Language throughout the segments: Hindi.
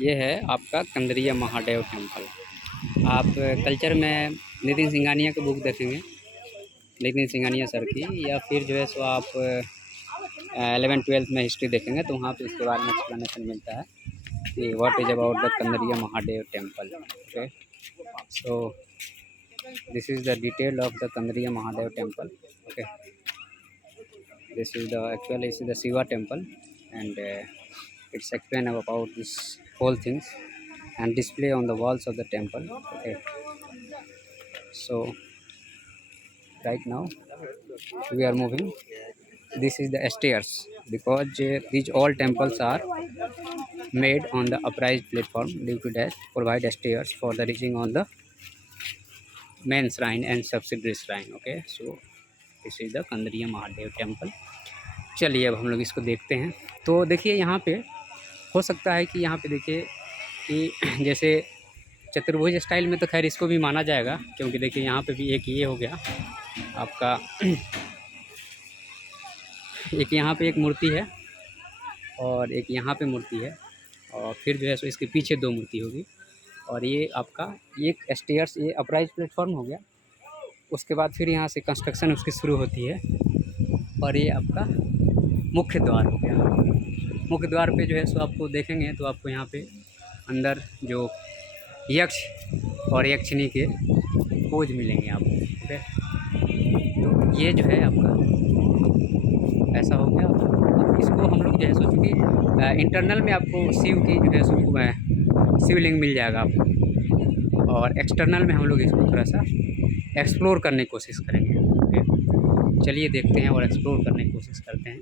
ये है आपका कंदरिया महादेव टेम्पल। आप कल्चर में नितिन सिंघानिया की बुक देखेंगे, नितिन सिंघानिया सर की, या फिर जो है सो आप 11th-12th में हिस्ट्री देखेंगे तो वहाँ पे इसके बारे में एक्सप्लेनेशन मिलता है कि what is about the Kandariya Mahadev temple. Okay, so this is the detail of the Kandariya Mahadev temple. Okay, this is the actually this is the Shiva temple, and it's explain about this whole things and display on the walls of the temple. Okay, so right now we are moving. This is the stairs because these all temples are made on the upright platform. Due to that, provide stairs for the reaching on the main shrine and subsidiary shrine. Okay, so this is the Kandariya Mahadev temple. चलिए अब हम लोग इसको देखते हैं। तो देखिए यहाँ पे हो सकता है कि यहाँ पे देखिए कि जैसे चतुर्भुज स्टाइल में तो खैर इसको भी माना जाएगा, क्योंकि देखिए यहाँ पे भी एक ये हो गया आपका एक यहाँ पे एक मूर्ति है और एक यहाँ पे मूर्ति है, और फिर जो है सो इसके पीछे दो मूर्ति होगी, और ये आपका एक स्टेयर्स ये अपराइज प्लेटफॉर्म हो गया। उसके बाद फिर यहाँ से कंस्ट्रक्शन उसकी शुरू होती है, और ये आपका मुख्य द्वार हो गया। मुख्य द्वार पे जो है सो आपको देखेंगे तो आपको यहाँ पे अंदर जो यक्ष और यक्षिणी के खोज मिलेंगे आपको। ओके, तो ये जो है आपका ऐसा हो गया। अब इसको हम लोग जो है सो चूँकि इंटरनल में आपको शिव की जो है सो शिवलिंग मिल जाएगा आपको, और एक्सटर्नल में हम लोग इसको थोड़ा सा एक्सप्लोर करने की कोशिश करेंगे। ओके, चलिए देखते हैं और एक्सप्लोर करने की कोशिश करते हैं।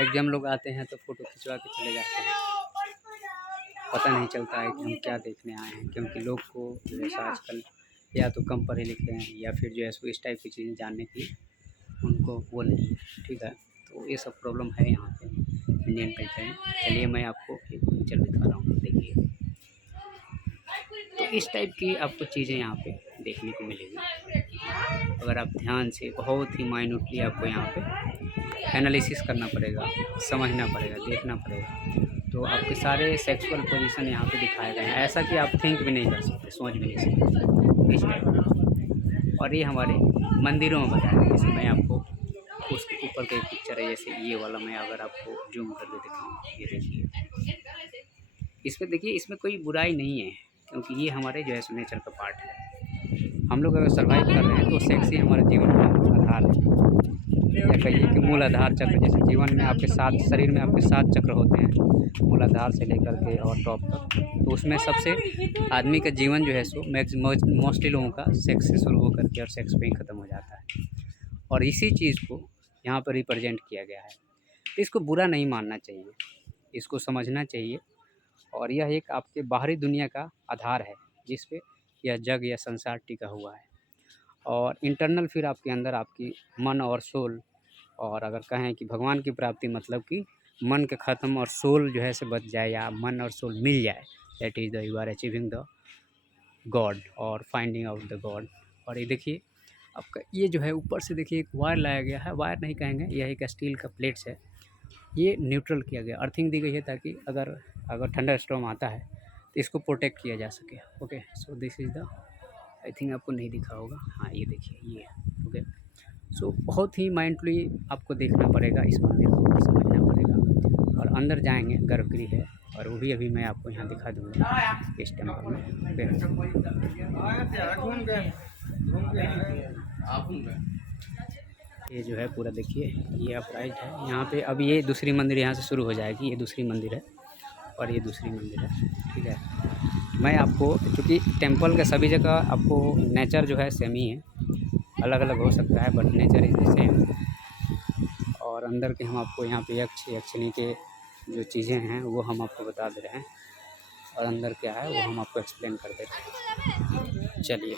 एग्जाम लोग आते हैं तो फ़ोटो खिंचवा के चले जाते हैं, पता नहीं चलता है कि हम क्या देखने आए हैं, क्योंकि लोग को जैसा आजकल या तो कम पढ़े लिखे हैं या फिर जो है सो इस टाइप की चीज़ें जानने की उनको वो नहीं है। ठीक है, तो ये सब प्रॉब्लम है यहाँ पे इंडियन कल्चर में। चलिए मैं आपको एक पिक्चर दिखा रहा हूँ, देखिए। तो इस टाइप की आपको चीज़ें यहाँ पे देखने को मिलेगी अगर आप ध्यान से, बहुत ही माइन्यूटली आपको यहाँ पे एनालिसिस करना पड़ेगा, समझना पड़ेगा, देखना पड़ेगा। तो आपके सारे सेक्सुअल पोजीशन यहाँ पे दिखाए गए हैं, ऐसा कि आप थिंक भी नहीं कर सकते, सोच भी नहीं सकते इस टाइप। और ये हमारे मंदिरों में बताया है। जैसे मैं आपको उसके ऊपर का एक पिक्चर है, जैसे ये वाला मैं अगर आपको जूम करके दिखाऊँ, ये देखिए। इसमें देखिए, इसमें कोई बुराई नहीं है, क्योंकि ये हमारे जो है सो नेचर का पार्ट है। हम लोग अगर सर्वाइव कर रहे हैं तो सेक्स ही हमारे जीवन का आधार है, या कहिए कि मूल आधार चक्र। जैसे जीवन में आपके 7 शरीर में आपके 7 चक्र होते हैं, मूल आधार से लेकर के और टॉप तक। तो उसमें सबसे आदमी का जीवन जो है सो मोस्टली लोगों का सेक्स से शुरू होकर के और सेक्स पे ही ख़त्म हो जाता है, और इसी चीज़ को यहाँ पर रिप्रेजेंट किया गया है। तो इसको बुरा नहीं मानना चाहिए, इसको समझना चाहिए, और यह एक आपके बाहरी दुनिया का आधार है जिस पे यह जग या संसार टिका हुआ है। और इंटरनल फिर आपके अंदर आपकी मन और सोल, और अगर कहें कि भगवान की प्राप्ति, मतलब कि मन के ख़त्म और सोल जो है से बच जाए, या मन और सोल मिल जाए, that is the you are achieving the god और फाइंडिंग आउट द गॉड। और ये देखिए आपका ये जो है ऊपर से देखिए एक वायर लाया गया है, वायर नहीं कहेंगे, यह एक स्टील का प्लेट्स है, ये न्यूट्रल किया गया, अर्थिंग दी गई है ताकि अगर थंडर स्टॉर्म आता है तो इसको प्रोटेक्ट किया जा सके। Okay, so this is the, I think आपको नहीं दिखा होगा, हाँ ये देखिए ये। ओके, सो बहुत ही माइंडफुली आपको देखना पड़ेगा, इस मंदिर को समझना पड़ेगा। और अंदर जाएंगे, गर्भगृह है, और वो भी अभी मैं आपको यहाँ दिखा दूँगा इस टेम्पल में। ये जो है पूरा देखिए, ये अपराइज है यहाँ पे। अब ये दूसरी मंदिर यहाँ से शुरू हो जाएगी, ये दूसरी मंदिर है और ये दूसरी मंदिर है। ठीक है, मैं आपको, क्योंकि टेंपल का सभी जगह आपको नेचर जो है सेम ही है, अलग अलग हो सकता है but nature is the same. और अंदर के हम आपको यहाँ पे यक्ष यक्षिणी के जो चीज़ें हैं वो हम आपको बता दे रहे हैं। और अंदर क्या है वो हम आपको एक्सप्लेन कर देते हैं। चलिए।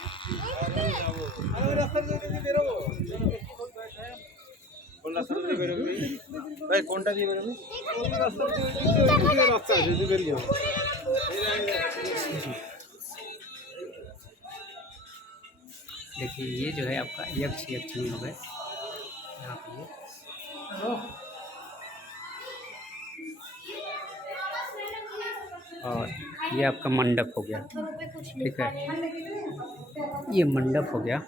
देखिए ये जो है आपका यक्ष यक्षिणी हो गए यहाँ पे ये। और ये आपका मंडप हो गया, ठीक है। ये मंडप हो गया,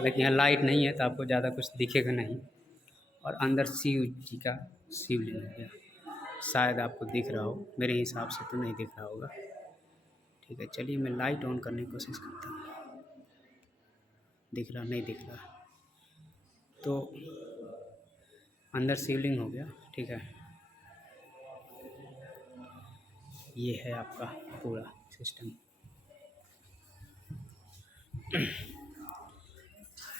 लेकिन यहाँ लाइट नहीं है तो आपको ज़्यादा कुछ दिखेगा नहीं। और अंदर शिव जी का शिवलिंग हो गया, शायद आपको दिख रहा हो, मेरे हिसाब से तो नहीं दिख रहा होगा, ठीक है। चलिए मैं लाइट ऑन करने की कोशिश करता हूँ। दिख रहा नहीं दिख रहा, तो अंदर शिवलिंग हो गया, ठीक है। ये है आपका पूरा सिस्टम।